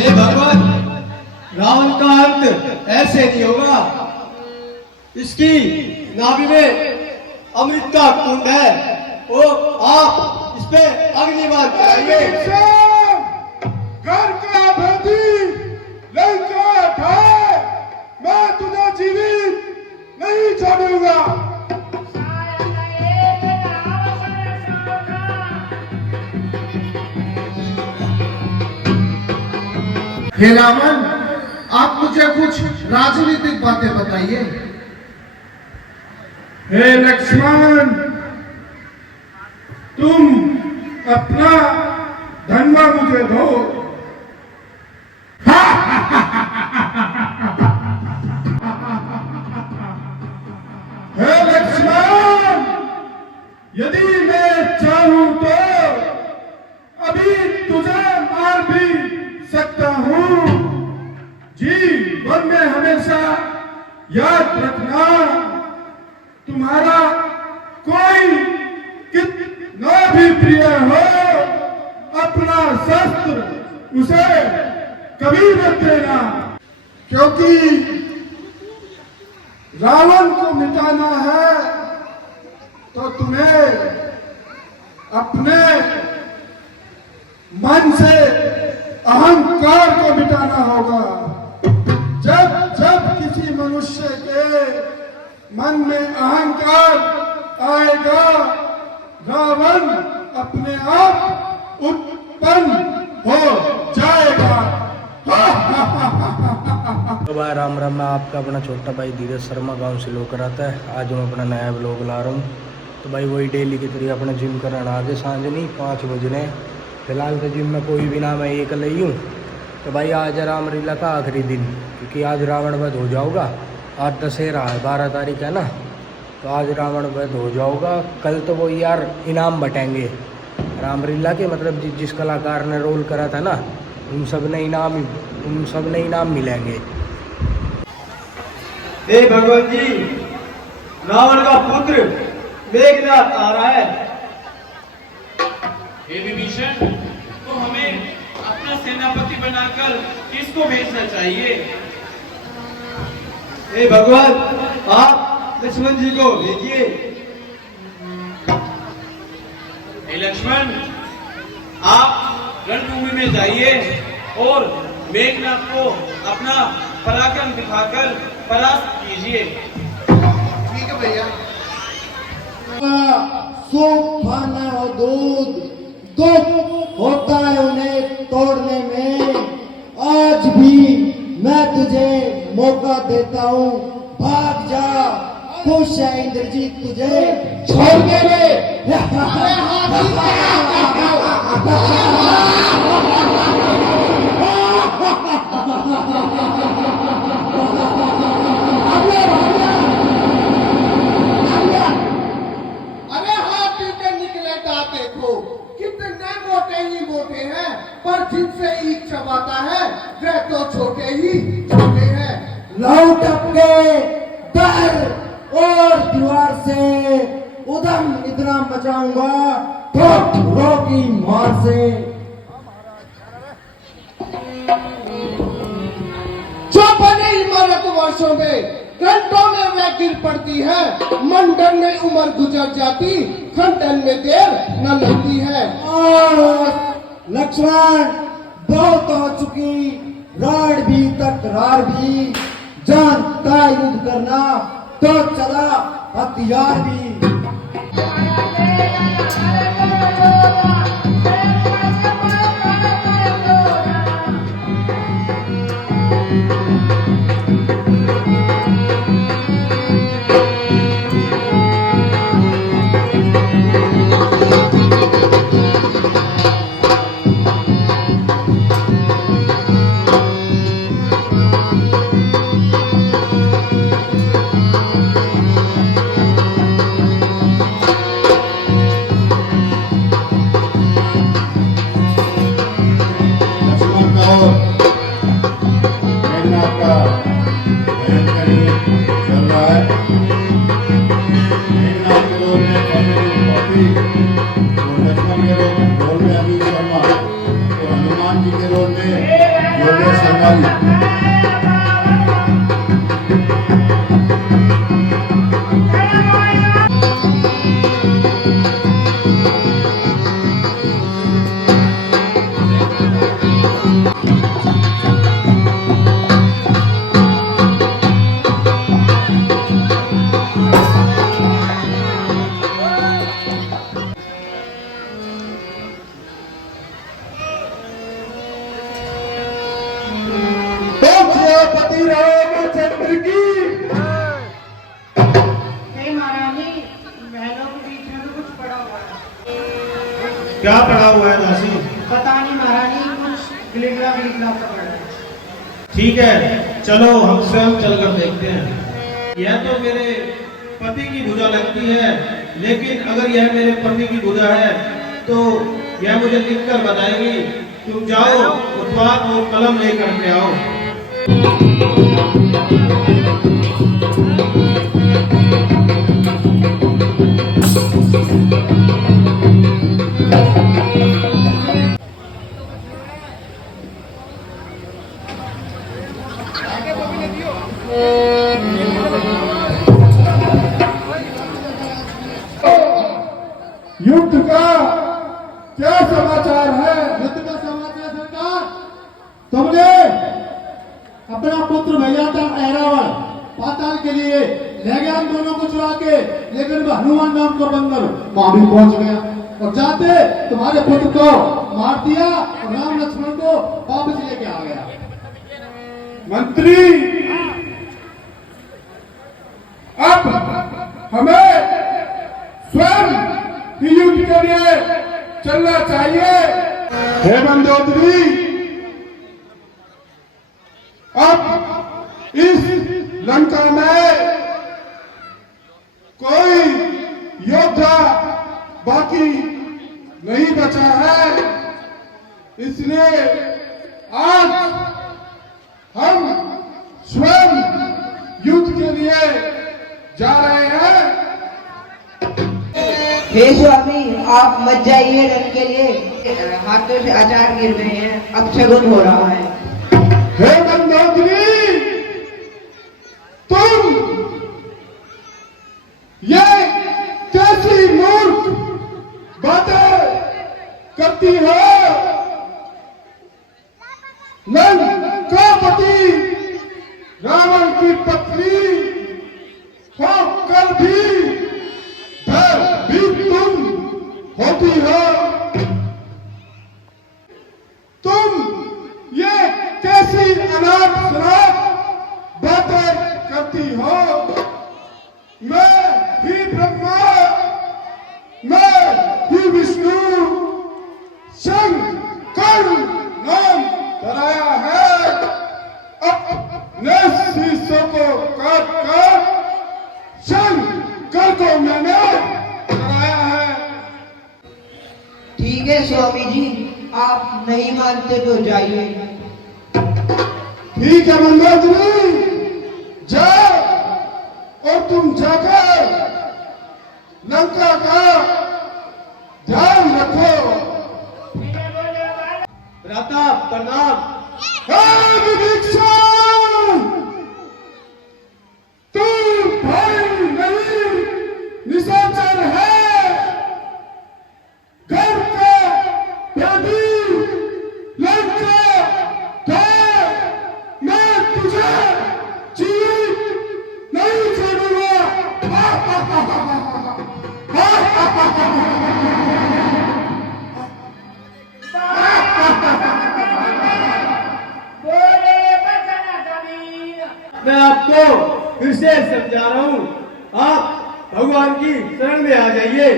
हे भगवान, रावण का अंत ऐसे नहीं होगा। इसकी नाभि में अमृत का कुंड है। ओ आप इस पे अग्निबाण चलाइए। घर का बंदी लड़का उठाए, मैं तुझे जीवित नहीं छोड़ूंगा। हे रावण, आप मुझे कुछ राजनीतिक बातें बताइए। हे लक्ष्मण, तुम अपना धन्मा मुझे दो। हे लक्ष्मण, यदि मैं चाहूं तो अभी तुझे मार भी सकता हूं। जीवन में हमेशा याद रखना, तुम्हारा कोई कितना भी प्रिय हो, अपना शस्त्र उसे कभी मत देना, क्योंकि रावण को मिटाना है तो तुम्हें अपने मन से अहंकार को मिटाना होगा। जब जब किसी मनुष्य के मन में अहंकार आएगा, रावण अपने आप उत्पन्न हो जाएगा। तो भाई राम राम, मैं आपका अपना छोटा भाई धीरज शर्मा गांव से होकर आता है। आज मैं अपना नया ब्लॉग ला रहा हूँ। तो भाई वही डेली की तरह अपना जिम कराना आगे सांझ नहीं 5 बजने। फिलहाल तो जिम में कोई भी ना, मैं एक लई हूँ। तो भाई आज रामलीला का आखिरी दिन, क्योंकि आज रावण वध हो जाऊगा। आज दशहरा है, 12 तारीख है ना, तो आज रावण वध हो जाऊगा। कल तो वो यार इनाम बटेंगे रामलीला के, मतलब जिस कलाकार ने रोल करा था ना, उन सब ने इनाम मिलेंगे। हे भगवान जी, रावण का पुत्र मेघनाथ आ रहा है। हे विभीषण, तो हमें अपना सेनापति बनाकर किसको भेजना चाहिए? हे भगवान, आप लक्ष्मण जी को भेजिए। हे लक्ष्मण, आप रणभूमि में जाइए और मेघनाथ को अपना पराक्रम दिखाकर परास्त कीजिए। ठीक है भैया। सूप खाना और दूध दुख होता है उन्हें तोड़ने में। आज भी मैं तुझे मौका देता हूँ, भाग जा। खुश है इंद्रजीत तुझे छोड़ के मोटे हैं, पर जिनसे ईख चबाता है वे तो छोटे ही छोटे हैं। लौट अपने डर और दीवार से उधम इतना मचाऊंगा ठोठों की मार से। जो बने इमारत वर्षों में घंटों में वह गिर पड़ती है। मंडन में उम्र गुजर जाती, खंडन में देर न लगती है। लक्ष्मण, बहुत हो चुकी राड़ भी तकरार भी। जानता युद्ध करना तो चला हथियार भी। योगेश शर्मा जी। पति रामचंद्र की। हे महारानी, महलों के बीच में तो कुछ पड़ा हुआ है। क्या पड़ा हुआ है दासी? पता नहीं महारानी, कुछ गिलिगला गिलिगला सा पड़ा है। ठीक है, चलो हम स्वयं चलकर देखते हैं। यह तो मेरे पति की भुजा लगती है, लेकिन अगर यह मेरे पति की भुजा है तो यह मुझे लिखकर बताएगी। तुम जाओ, उत्पाद और कलम लेकर के आओ। युद्ध का क्या समाचार है? युद्ध का समाचार सरकार, तुमने अपना पुत्र भेजा था ऐरावण पाताल के लिए, ले गया हम दोनों को चुरा के, लेकिन वह हनुमान नाम का बंदर वहां भी पहुंच गया और जाते तुम्हारे पुत्र को मार दिया और राम लक्ष्मण को वापस लेके आ गया। मंत्री, अब हमें स्वयं ही युद्ध के लिए चलना चाहिए। हे मंदोदरी, अब इस लंका में कोई योद्धा बाकी नहीं बचा है, इसलिए आज हम स्वयं युद्ध के लिए जा रहे हैं। हे स्वामी, आप मत जाइए रन के लिए, हाथों से अचार गिर गए हैं, अपशगुन हो रहा है। हे मंदोदरी, तुम ये कैसी मूर्ख बातें करती हो? लंकापति रावण की पत्नी होकर भी भयभीत तुम होती हो। तुम ये कैसी अनाप शनाप बातें करती हो? मैं ही ब्रह्मा, मैं ही विष्णु, शंकर नाम धराया है। अपने शीशों को काट कर शंकर को मैंने धराया है। ठीक है स्वामी जी, आप नहीं मानते तो जाइए। ठीक है मंदोदरी, जाओ और तुम जाकर लंका का ध्यान रखो। भ्राता प्रणाम। हे विभीषण, तू भाई नहीं, निशाचर है। घर का बैदी लंका है, मैं तुझे जीवित नहीं छोड़ूंगा। मैं आपको फिर से समझा रहा हूँ, आप भगवान की शरण में आ जाइए।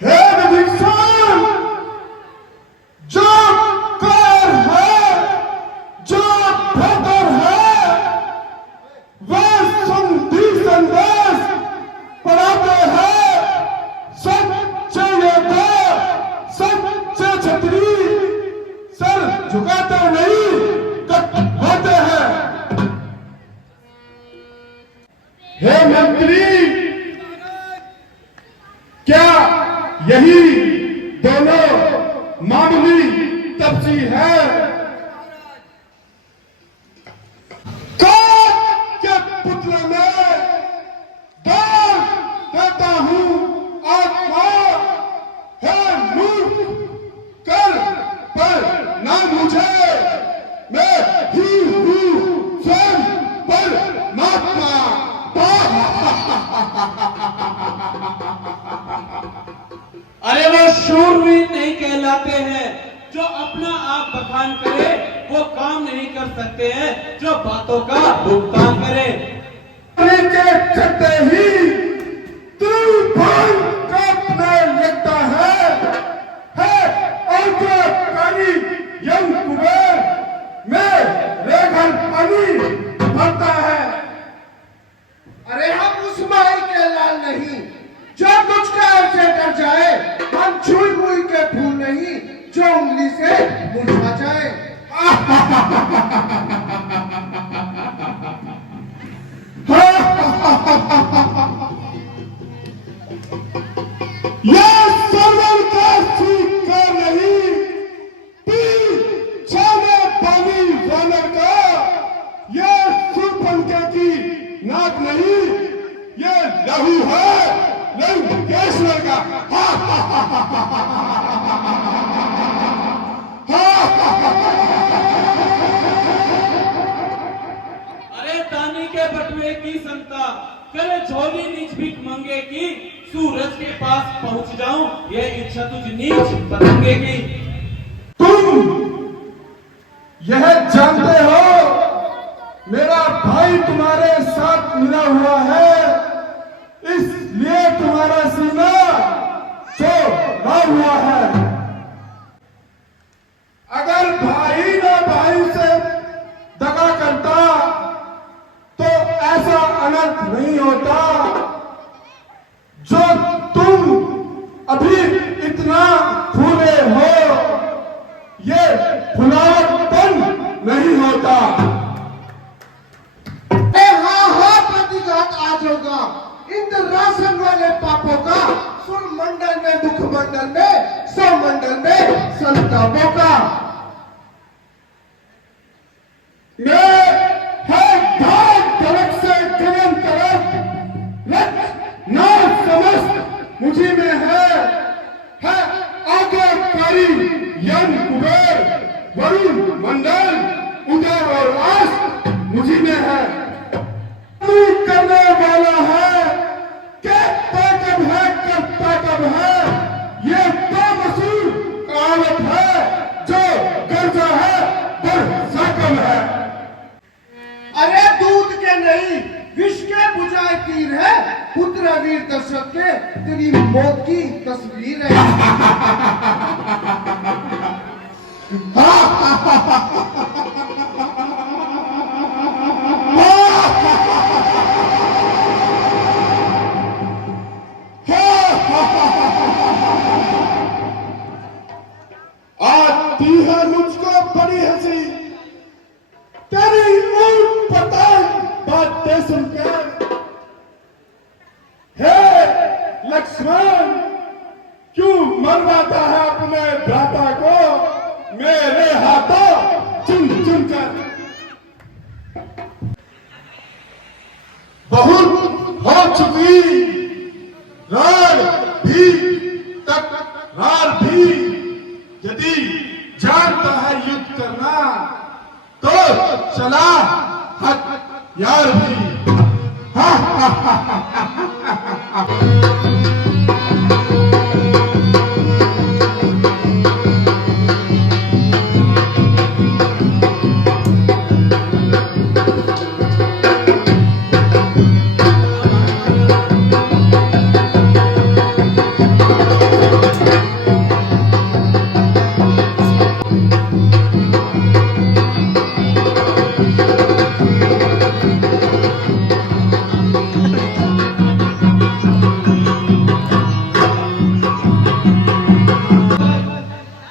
हे विभीषण, जो कार है, जो बेहतर है, वह संधि संदेश पढ़ाते हैं। सच्चे योद्धा, सच्चे क्षत्रिय सर झुकाते नहीं, कटवाते हैं। हे मंत्री, क्या यही दोनों मामूली तपसी है? जाते हैं। जो अपना आप बखान करे वो काम नहीं कर सकते हैं जो बातों का भुगतान करे। के चलते ही तूफान काटने लगता है और जो पानी यम कुबेर में रेखल पानी भरता है। अरे हम उस माई के लाल नहीं जो कुछ काम से डर जाए, हम छुई मुई के फूल नहीं जो उंगली से मुरझा जाए। यह सरवर का स्वीकार नहीं, पीछे में पानी वानर का, यह सुपंखे की नाक नहीं, यह लहू है लंकेश्वर का। अरे दानी के बटुए की संता करे झोली नीच भीख मंगे की, सूरज के पास पहुंच जाऊं ये इच्छा तुझ नीच पतंगे की। तुम यह जानते हो मेरा भाई तुम्हारे साथ मिला हुआ है, इसलिए तुम्हारा सीना चौड़ा हुआ है। अगर भाई ना भाई से दगा करता तो ऐसा अनर्थ नहीं होता। जो तुम अभी इतना फूले हो ये फुलावटपन नहीं होता। हाँ प्रतिघात आज होगा इंद्रासन वाले पापों का, सुर मंडल में मुखमंडल में सौमंडल में संतापों का। मैं है धाक धड़क से गगन तरफ रच ना समस्त मुझी में है आज्ञाकारी यम कुबेर वरुण मंडल उदय और आस मुझी में है। करने वाला है कहता कब है करता कब है, ये बेमसूल कहावत है जो गर्जा है बरसा कम है। अरे दूध के नहीं विष के बुझाए तीर है, पुत्र वीर दशरथ के तेरी मौत की तस्वीर है। आती है मुझको बड़ी हंसी तेरी ऊट पटांग बातें सुनकर। हे लक्ष्मण क्यों मरवाता है अपने भ्राता को मेरे हाथों चुन चुन कर। बहुत हो चुकी रार भी तकरार भी, यदि जानता है युद्ध करना तो चला हथियार भी।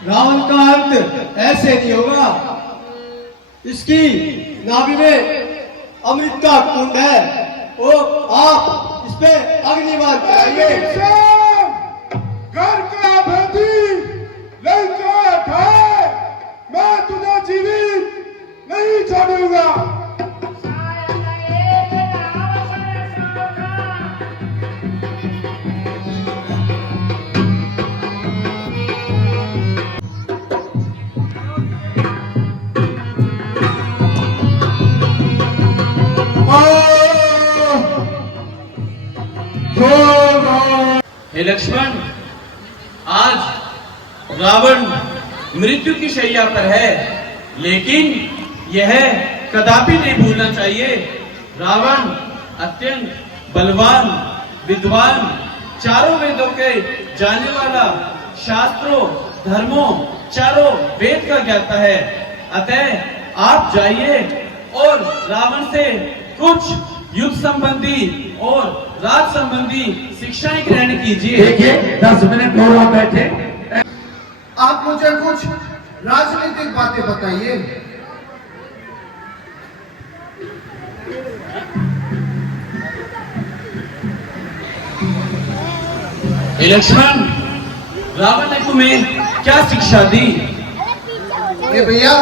रावण का अंत ऐसे नहीं होगा। इसकी नाभि में अमृत का कुंड है, वो आप इस पे अग्निबाण कराइए। घर का भेदी लंका ढाए, मैं तुझे जीवित नहीं छोड़ूंगा। हे लक्ष्मण, आज रावण मृत्यु की शैया पर है, लेकिन यह कदापि नहीं भूलना चाहिए, रावण अत्यंत बलवान, विद्वान, चारों वेदों के जानने वाला, शास्त्रों धर्मों चारों वेद का ज्ञाता है। अतः आप जाइए और रावण से कुछ युद्ध संबंधी और राज संबंधी शिक्षाएं ग्रहण कीजिए। देखिए 10 मिनट और आप बैठे। आप मुझे कुछ राजनीतिक बातें बताइए। लक्ष्मण, रावण ने तुम्हें क्या शिक्षा दी? ए भैया,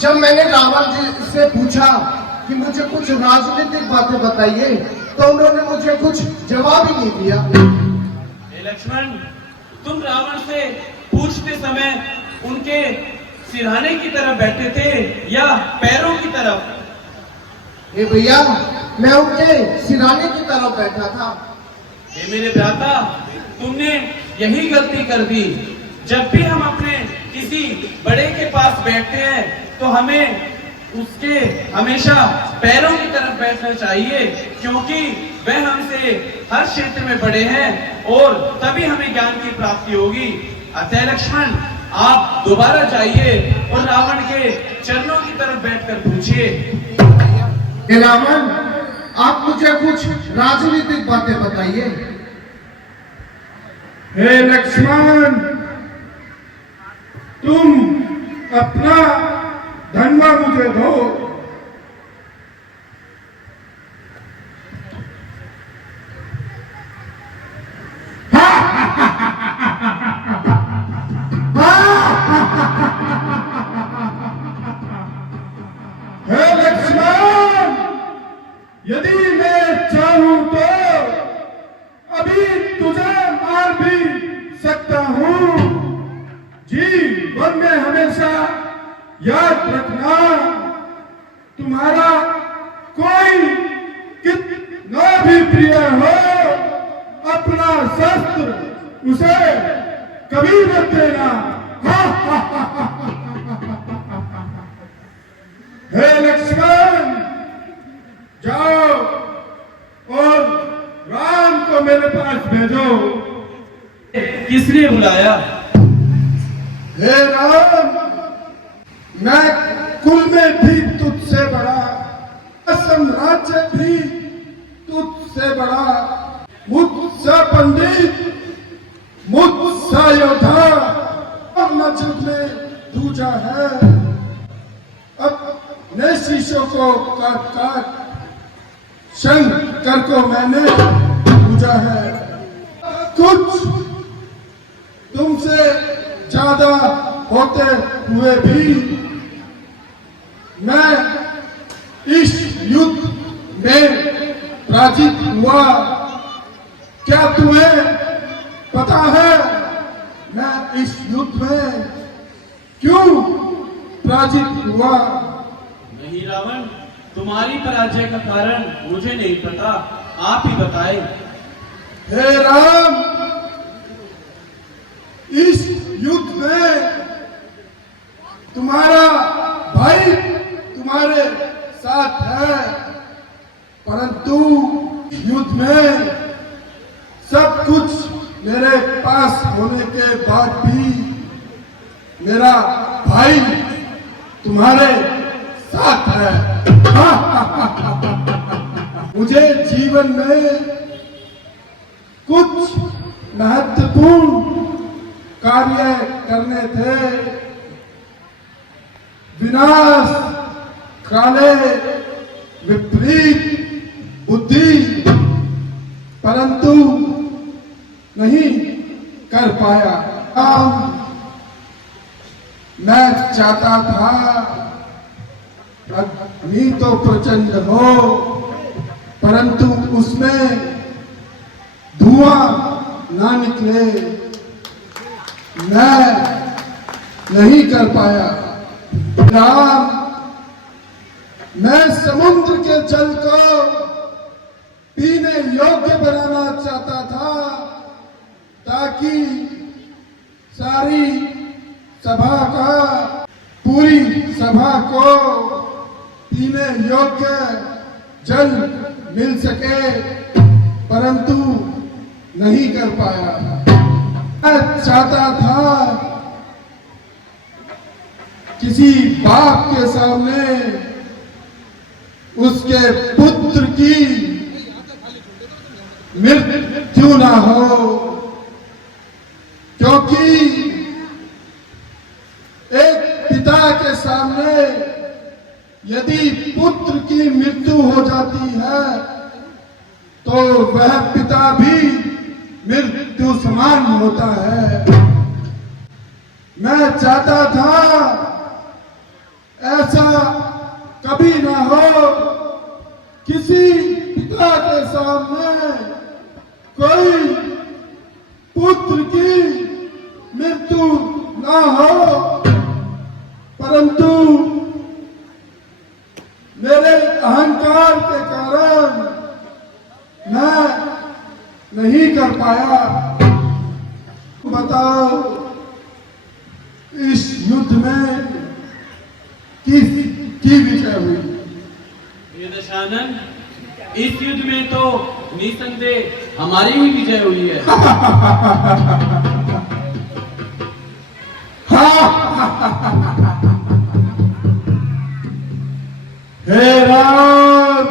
जब मैंने रावण जी से पूछा कि मुझे कुछ राजनीतिक बातें बताइए, तो उन्होंने मुझे कुछ जवाब ही नहीं दिया। लक्ष्मण, तुम रावण से पूछते समय उनके सिरहाने की तरफ बैठे थे या पैरों की तरफ? ए भैया, मैं उनके सिरहाने की तरफ बैठा था। मेरे भ्राता, तुमने यही गलती कर दी। जब भी हम अपने किसी बड़े के पास बैठते हैं तो हमें उसके हमेशा पैरों की तरफ बैठना चाहिए, क्योंकि वह हमसे हर क्षेत्र में बड़े हैं और तभी हमें ज्ञान की प्राप्ति होगी। अतः लक्ष्मण, आप दोबारा जाइए और रावण के चरणों की तरफ बैठकर पूछिए। रावण, आप मुझे कुछ राजनीतिक बातें बताइए। हे लक्ष्मण, तुम अपना धनवा मुझे दो। हे लक्ष्मण, यदि मैं चाहूं तो अभी तुझे मार भी सकता हूं। जीवन में हमेशा याद रखना, तुम्हारा कोई कितना भी प्रिय हो, अपना शस्त्र उसे कभी मत देना। हे लक्ष्मण, जाओ और राम को मेरे पास भेजो। किसने बुलाया? हे राम, मैं कुल में भी तुझसे बड़ा, साम्राज्य भी तुझसे बड़ा, मुझसे पंडित, मुझसे योद्धा, मजद में दूजा है। अपने शिष्यों को काट काट शंकर को मैंने पूजा है। कुछ तुमसे ज्यादा होते हुए भी मैं इस युद्ध में पराजित हुआ। क्या तुम्हें पता है मैं इस युद्ध में क्यों पराजित हुआ? नहीं रावण, तुम्हारी पराजय का कारण मुझे नहीं पता, आप ही बताएं। हे राम, इस युद्ध में तुम्हारा भाई तुम्हारे साथ है, परंतु युद्ध में सब कुछ मेरे पास होने के बाद भी मेरा भाई तुम्हारे साथ है। मुझे जीवन में कुछ महत्वपूर्ण कार्य करने थे। विनाश काले विपरीत बुद्धि, परंतु नहीं कर पाया। मैं चाहता था अग्नि तो प्रचंड हो, परंतु उसमें धुआं ना निकले। मैं नहीं कर पाया। राम, मैं समुद्र के जल को पीने योग्य बनाना चाहता था, ताकि सारी सभा का पूरी सभा को पीने योग्य जल मिल सके, परंतु नहीं कर पाया। मैं चाहता था किसी बाप के सामने उसके पुत्र की मृत्यु ना हो, क्योंकि एक पिता के सामने यदि पुत्र की मृत्यु हो जाती है तो वह पिता भी मृत्यु समान होता है। मैं चाहता था ऐसा कभी ना हो, किसी पिता के सामने कोई पुत्र की मृत्यु ना हो, परंतु मेरे अहंकार के कारण मैं नहीं कर पाया। बताओ इस युद्ध में किसकी विजय हुई? दशानन, इस युद्ध में तो निसंदेह हमारी ही विजय हुई है। हे राम,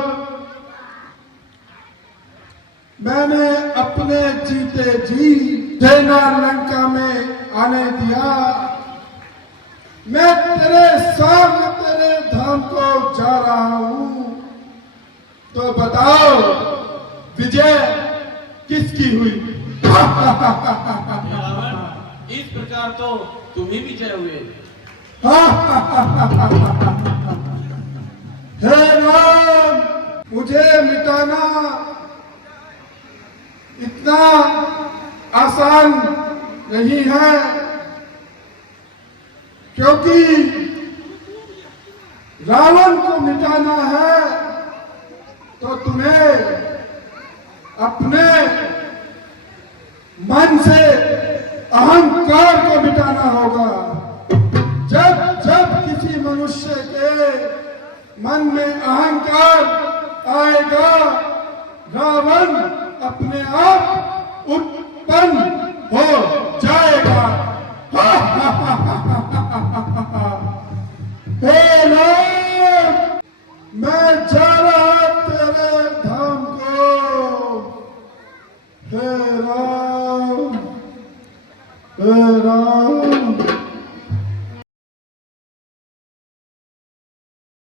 मैंने अपने जीते जी सेना लंका में आने दिया। मैं तेरे सामने तेरे धाम को जा रहा हूं, तो बताओ विजय किसकी हुई? रावण, इस प्रकार तो तुम ही विजय हुए। हे राम, मुझे मिटाना इतना आसान नहीं है, क्योंकि रावण को मिटाना है तो तुम्हें अपने मन से अहंकार को मिटाना होगा। जब जब किसी मनुष्य के मन में अहंकार आएगा, रावण अपने आप उत्पन्न हो जाएगा। हे राम, मैं जा रहा तेरे धाम को। हे राम, हे राम।